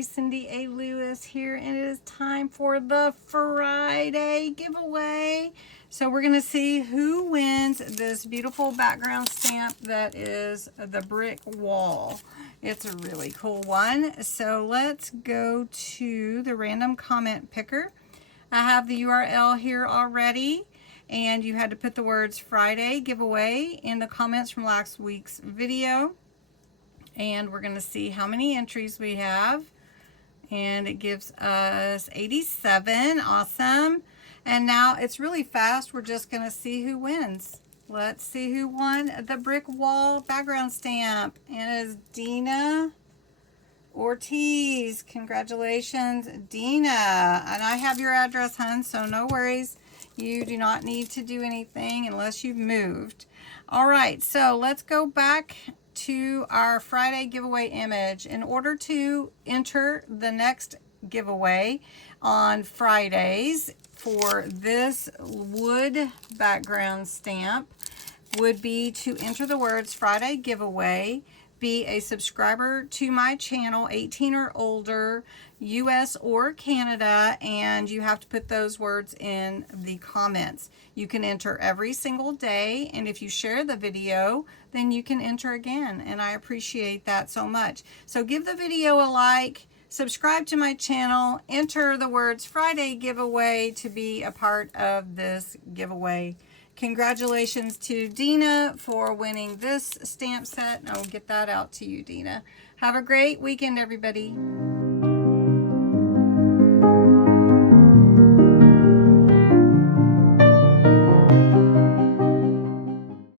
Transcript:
everybody, Cindy A. Lewis here, and it is time for the Friday giveaway. So we're going to see who wins this beautiful background stamp that is the brick wall. It's a really cool one. So let's go to the random comment picker. I have the URL here already, and you had to put the words Friday giveaway in the comments from last week's video. And we're going to see how many entries we have. And it gives us 87. Awesome. And now it's really fast. We're just going to see who wins. Let's see who won the brick wall background stamp. And it is Dina Ortiz. Congratulations, Dina. And I have your address, hun, so no worries. You do not need to do anything unless you've moved. All right, so let's go back to our Friday giveaway image. In order to enter the next giveaway on Fridays for this wood background stamp would be to enter the words Friday giveaway, be a subscriber to my channel, 18 or older, US or Canada, and you have to put those words in the comments. You can enter every single day, and if you share the video, then you can enter again, and I appreciate that so much. So give the video a like, subscribe to my channel, enter the words Friday giveaway to be a part of this giveaway. Congratulations to Dina for winning this stamp set. I will get that out to you, Dina. Have a great weekend, everybody.